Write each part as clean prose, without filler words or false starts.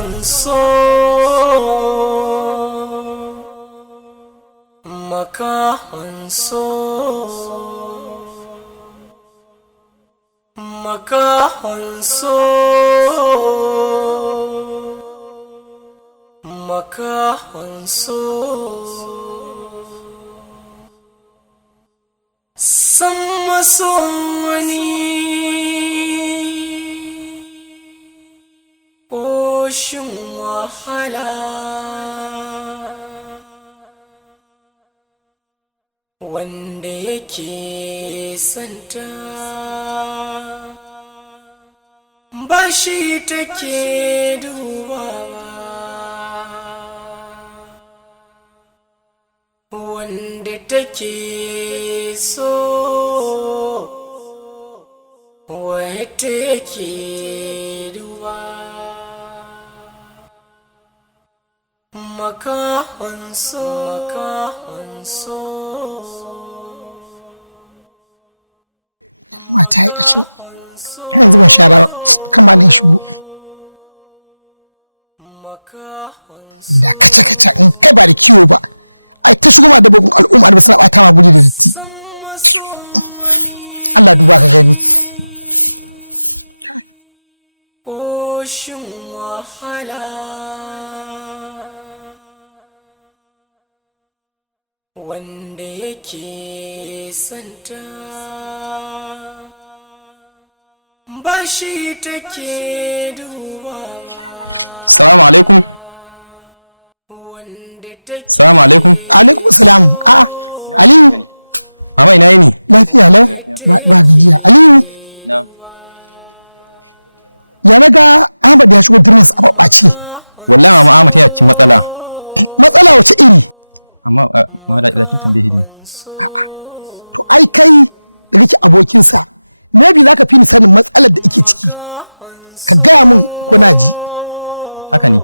Makahon so, Makahon so, Makahon so, Makahon so. Sama so wani ƙoshin wahala wanda yake santa ba shi take dubawa, wanda take so wai take duba. Makahon so, Makahon so. Mata yi ƙashin yanzu ban shara kama ne shigo da kaca-kaca in kai ba da kiwo ba ai ta shigo ma dabbobin al'umma da suna bata ma guri da datti. Allah duba ka gani. Ƙoshin wahala wanda yake santa ba shi take dubawa. Assalamu alaikum. Assalamu alaikum. Alaikum salam. A Aliyu. Mama ina yini? Lafiya lau. Ba gajiya. Aliyu. Na. Ya naga Ahmad ya shigo dirnas a babbace. Wallahi mama Ahmad ya ci matsala. Matsala wace iri? Amma ma da kin tambaye ni. A'a. To ai kai da kake abokinsa. Maybe zaka fi ni sanin matsalar da yake ciki. Ka gaya min ko na ji. Haka ne.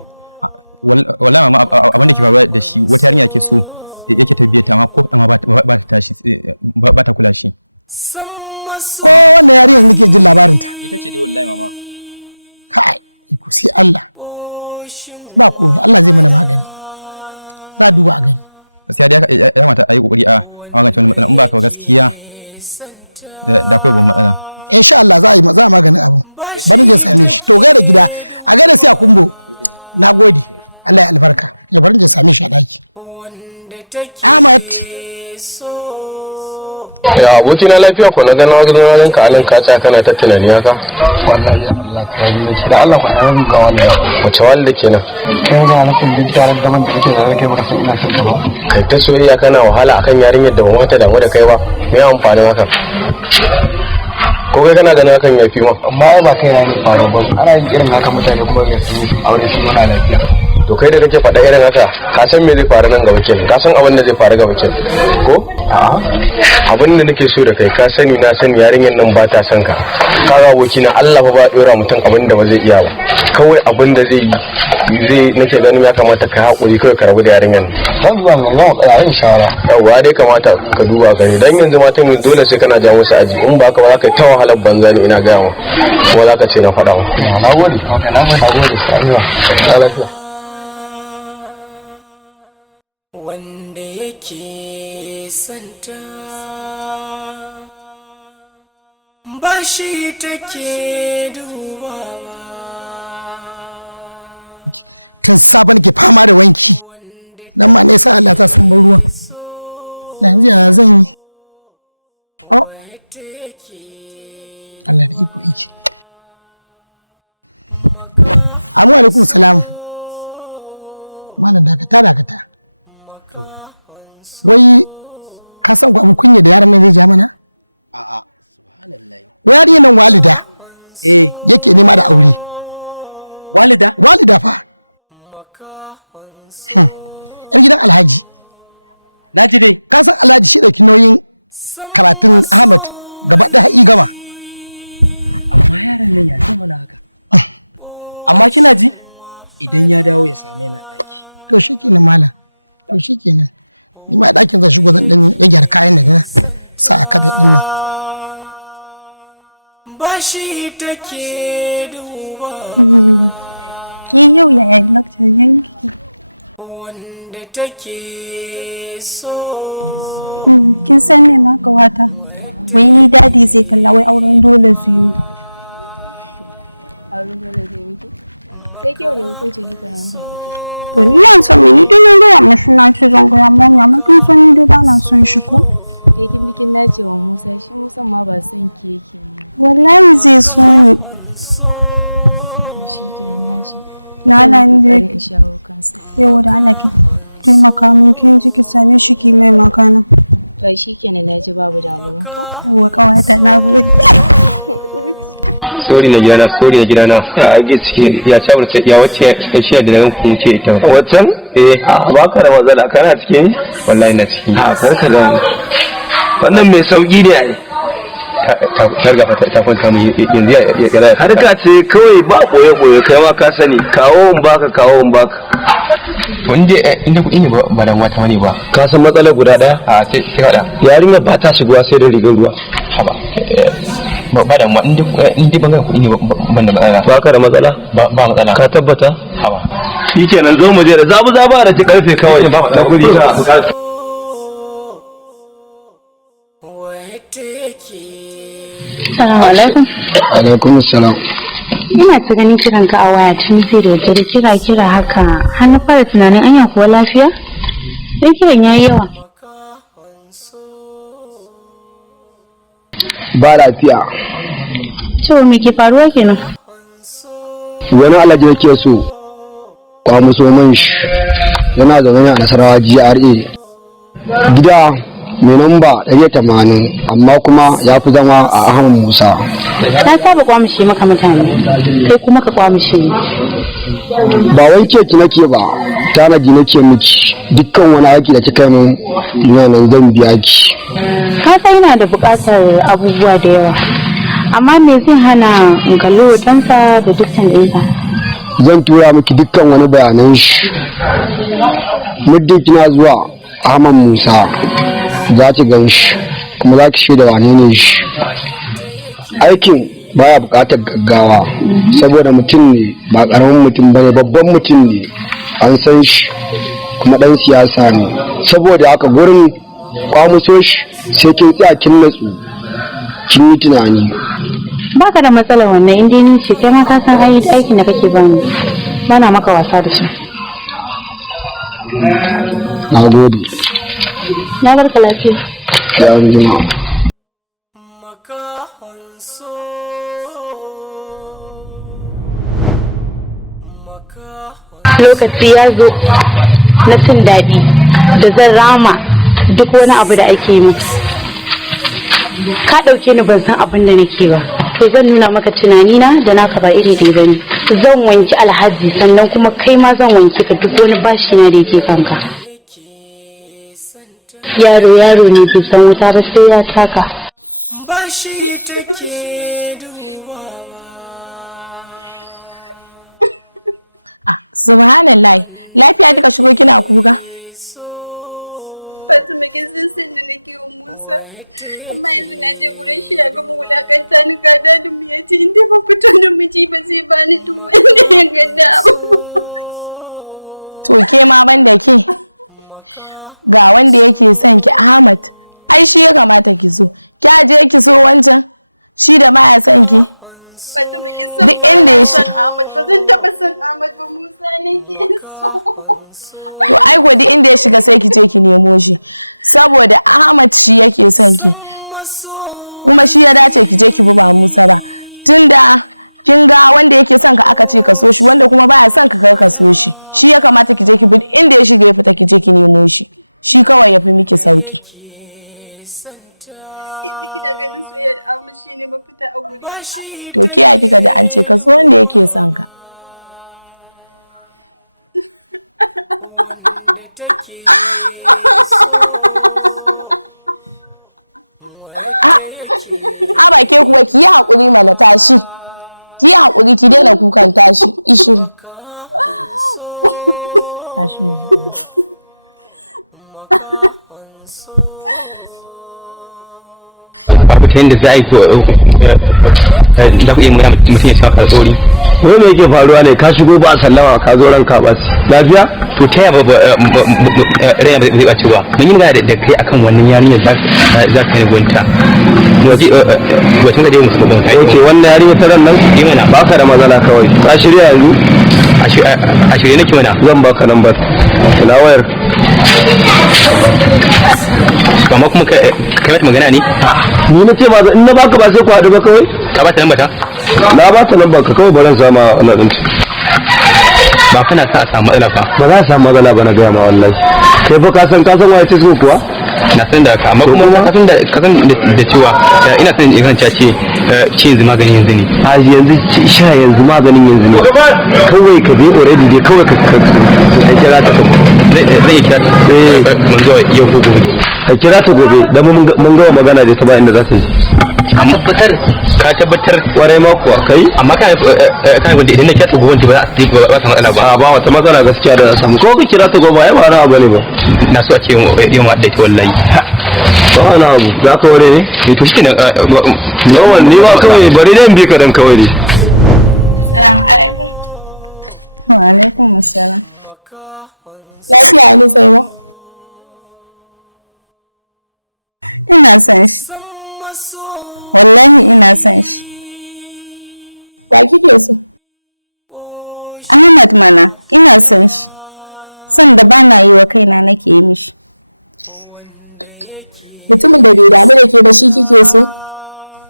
Wallahi mama abin da ke faruwa da shi wata yarinya ke so yake tabbiyata amma ko amma ba ta tashi ba ta kula shi. Ko wannan yarinyar nake jin labarin ta. Ita ce dai wallahi mama. Kai, iko sai Allah. Ba komai, Allah zai mana magani. Za duba a gani. Gaskiya dai ya kamata a yi kokari a magance wannan matsala in ba ka gaskiya da akwai babban matsala. Insha Allah za a maganin abu. Bari je same shi. To gaida gida, a gaida sai a kumbo. Nagode. Allah ya albarka. Ya bari je same shi a daki. Ahmad. Ya aboki na lafiya ko na ga na wajen ka anan ka tsaya kana ta tunani haka. Wallahi Allah ka yi miki da Allah ba nan ga wallahi. Wace walda kenan? Kai ga nufin duk taron da man da kake da kai baka san ina son ka ba. Kai ta soyayya kana wahala akan yarinyar da ba mata damu da kai ba. Me amfanin haka? Ko kai kana ganin hakan yafi ma? Amma ai ba kai ne faru ba. Ana yin irin haka mutane kuma ga su aure shi yana lafiya. To kai da kake faɗa irin haka ka san me zai faru nan gaba kenan? Ka san abin da zai faru gaba kenan? Ko? A'a. Abin da nake so da kai ka sani na sani yarinyar nan ba ta son ka. Kaga aboki na Allah fa ba dora mutum abin da ba zai iya ba. Kawai abin da zai nake ganin ya kamata ka haƙuri kawai ka rabu da yarinyar nan. Dan zuwa nan yawan tsaya yin shawara. Yawwa dai kamata ka duba gani dan yanzu matan dole sai kana ja musu aji in ba ka ba za ka ta wahalar banza ne ina gaya ma kuma za ka ce na faɗa ma. Na gode. Okay, na gode. Sai lafiya. Wanda yake santa ba shi take dubawa. Tun sabon ke fama da wanki. Dan ma ne sa Allah ta san ruwan. Yanzu ya zan yi. Oh. Allah da iko iki. Assalamu alaikum salam. Malam dakata. Wai ka san ku abin kunya da yaran nan zai ja mana? A'a, subhanallah. Wai nan walida. Yake nema da aure. Walida? Walida fa. Yar gidan Alhaji. Naji dai. Ka san Alhaji shi dauki nauyin karatun Ahmad gaba da haƙi gama. Amma yaran nan ya zama na haka. Amma kina ji? Idan ya dawo ya same ni a ɗaki. To shikenan malam. To shikenan. Ni ma ɗakin zan shigo zan dan gyara kayan da na sa a kabe din nan. Ba shi take duba. Ki yau yaya lecture yanki? wanda take so. Kin san me ma kawata? Wai ni dadi zai kalla wai auren dole su yi. Auren dole zai miki? Sai kyau da hukunci kika yanka. To ni yan san me ni dole gaya mashi na ce zan gaya mami amma kin san ni dai ba na son shi ko? Kin bikin nacewa Musa shi Musa ma ba son ki yake yi. Wallahi zai so ni. Shi kenan ya shi. Na nan dai. In shawo kansa. Yau da Allah ki taimaka min kin ji ki same shi ki mai magana. To shi kenan na ji babu damuwa ko? Yawwa kawata na gode. Sorry na gidana. Ya ake ciki ya ci abin ya wacce shi da nan kun ce ita. Waccan? Ba ka da matsala kana ciki? Wallahi na ciki. Karka da wannan mai sauki ne ai. Ta kwanta mu yanzu ya harka ce kawai ba boye kai ma ka sani kawo in baka. Inda kuɗi ne ba da wata wani ba. Ka san matsalar guda ɗaya? Sai faɗa. Yarinya ba ta shigowa sai da rigar ruwa. Haba. Ba da inda bangaren kuɗi ne ban da matsala. Ba ka da matsala? Ba matsala. Ka tabbata? Haba. Shi kenan zo mu je da zabu da ci karfe kawai. Na guri ka. Assalamu alaikum. Alaikum assalam. Ina ta ganin kiran ka a waya tun sai da dare kira haka har na fara tunanin anya kuwa lafiya? Sai kiran yayi yawa. Ba lafiya. To me ke faruwa kenan? Wani alaji yake so kwa musulman shi yana zaune a Nasarawa GRA. Gida mai namba 180 amma kuma ya fi zama a Ahmad Musa. Na saba kwamushe maka mutane sai kuma ka kwamushe ni. Ba wai keki nake ba, tanaji nake miki dukkan wani aiki da kika min ina nan zan biya ki. Ka san ina da buƙatar abubuwa da yawa. Amma me zai hana in kalli hotonsa da dukkan ɗinsa? Zan tura miki dukkan wani bayanan shi. Muddin kina zuwa Ahmad Musa za ki gan shi kuma za ki shaida wane ne shi. Aikin baya buƙatar gaggawa saboda mutum ne ba ƙaramin mutum bane, babban mutum ne, an san shi kuma ɗan siyasa ne. Saboda haka gurin kwamuso shi sai kin tsaya kin natsu kin yi tunani. Baka da matsalar wannan inda ni ce kai ma ka san aikin da kake bani bana maka wasa da shi. Na gode. Na barka lafiya. Ya anjima. Lokaci ya zo na cin daɗi da zan rama duk wani abu da ake yi musu. Ka ɗauke ni ban san abin da nake ba, to zan nuna maka tunanina da naka ba iri ɗaya bane. Zan wanki alhaji sannan kuma kai ma zan wanki ka duk wani bashi na da yake kanka. Yaro ne bai san wuta ba sai ya taka. Bashi take dubawa. Subhanallah, lafiya kika shigo kina kuka? Fatima kin san da nake wa Musa. Amma yanzu na je gurin shi ya gama wulakanta ni ga dadin mu ya ce inda ba fito da miji ba zai bani duk wanda ya gada. To ke ma banda ke ga wanda yake son ki Ahmad. Ai shi ya kamata ki so. Ki aje ki so wancan shi da baya son ki. Fatima kin san duk inda ya shi. Ahmad ba zan taba son Ahmad ba, Musa ne ke so. To ai ko duk inda ya shiga sai ki je ki nemo shi saboda Ahmad shi yake son ki kuma shi ya dace ki je ki bi ba Musa ba tunda kin ga wanda yake son ka aka ce ka so shi wanda kuma baya son ka kar ka so shi ya kamata ki je ki bi inda ya shiga ya fita ki je ki nemo shi kawai yafi miki sauki. To ke ya kika ji an ce ka so wanda yake son ka. Aba ke kuwa ki yi haƙuri mana tashi. Ki yi haƙuri ki daina kukan tashi. Ishiru. Tashi mu. ta yadda za a yi za ku iya mutum ya shafa tsori. Wai me yake faruwa ne ka shigo ba sallama ka zo ranka ba lafiya? To ta yaba raina ba zai ɓaci ba. Mun yi magana da kai akan wannan yarinyar za ka yi gunta. Wacin da dai musu babban kai. Ok wannan yarinyar ta ran nan? Yi mana. Ba ka da matsala kawai. Ka shirya yanzu? A shirye nake mana. Zan baka lambar. Ina wayar? Amma kuma kai mata magana ne? Ni na ce ma in na baka ba sai ku haɗu ba kawai? Ka ba ta lambar ta? Na ba ta lambar ka kawai baran sama wannan ɗin. Ba kana sa a samu matsala fa. Ba za a samu matsala ba na gaya ma wallahi. Kai fa ka san waye ce kuwa? Na san da ka amma kuma ka san da cewa ina son in kan ce yanzu maganin yanzu ne. A yanzu sha yanzu maganin yanzu ne. Kawai ka je already dai kawai ka kira ta. Zai kira ta. Mun zo yau ko gobe. Ka kira ta gobe dan mun ga magana da ta ba inda za ta yi. Amma ka tabbatar kwarai ma kuwa kai amma kana wanda idan na kira ta gobe ba za ta matsala ba. A ba wata matsala gaskiya da samu ko ka kira ta gobe ai ba na abu ne ba. Na so a ce yau ma da ita wallahi. Ba na abu za ka ware ne? To shi ne yawan ni ba kawai bari dan bi ka dan kawai ne. Assalamu alaikum. Wa alaikum assalam. Lafiya ne sai ba? Ina son shi. Wallahi ina son shi. Wa kike so? Ahmad mana, ina son shi. Son da bana yi wa kaina nake yi mishi. Mutumin da bai damu da ke ba shi kike so?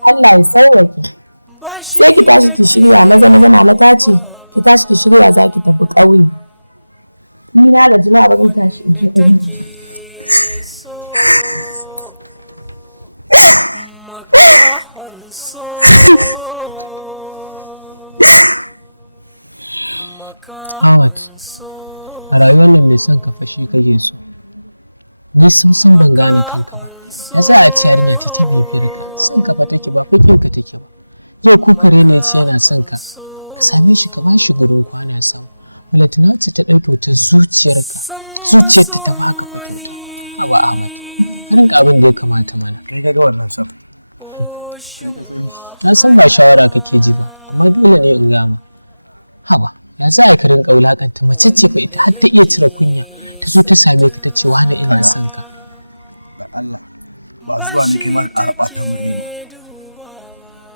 Allah ya sauwake. Sai ki tashi ki shirya maza mama ta ce ki tashi ki shirya za ki tafi ƙauye. Ni na gaji ma ba zan tashi in je ƙauye. Ahmad, a rayuwar nan mai son ka fashi kake so. Ni sam ban gane kanka ba. Ya za a ci yarinya ta bibiyar ka. Son ka fa take ba fakin ka take ba. Yau ko kare ne ce yana son ka. Ka same shi ka bashi gurin kwana ya samu. Malatina wacce ta dauke wata zuciyarka. Zuciyarta ta baka fa kyauta. Haba Ahmad. Harin ka abin da ya kamata mana. Kai kaga wannan sab. Na san ba shawara kake ji ba, amma dole ne in gama. Haba. Ya za a ka rinka wulakanta mace ce fa ita har ta iya cire kunya ta zo ta same ka ta ce wani ina son ka. Da Allah ba zuwa ne kai ma a raba ta mun rai ba.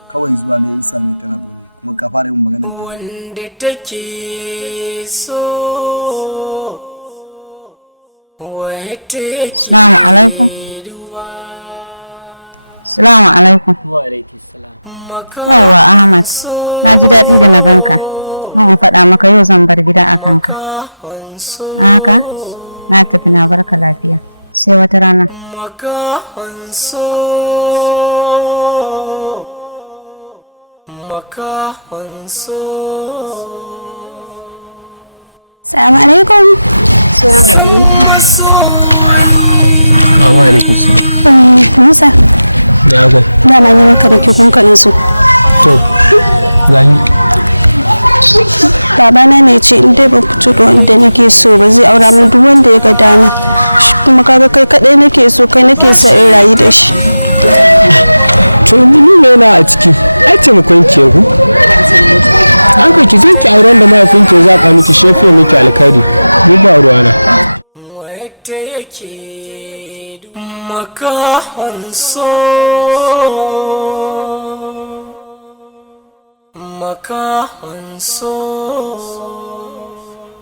Kawai zuwa ne in same ta na dole kuma ka fara yin maganar ta. Wanda take so. Assalamu alaikum. Assalamu alaikum. Wa alaikum salam. Yawwa Ahmad, na ji daɗi da na ganka. Mun faɗa maka yau zan bar gida a kanka. Haka? Na tafi na barka lafiya. Sai wata rana. Assalamu alaikum. Wa alaikum salam. Musa. Ya ga. Na ma ne maka da ke kunkanin su. To. Gani. Babana ne ce in dai ban fito da wanda nake so ba zai aura min duk wanda ya ga dama. Kuma kaga kai kadai nake so kai nake sa in rayu da shi. To ni ne na a ciki. Ai taimakon ke ku. An ka ki je ki auren da mahaifin ke zaba miki shefe miki alkhairi. Ni ba ruwana. Wata yake makahon so. Makahon so.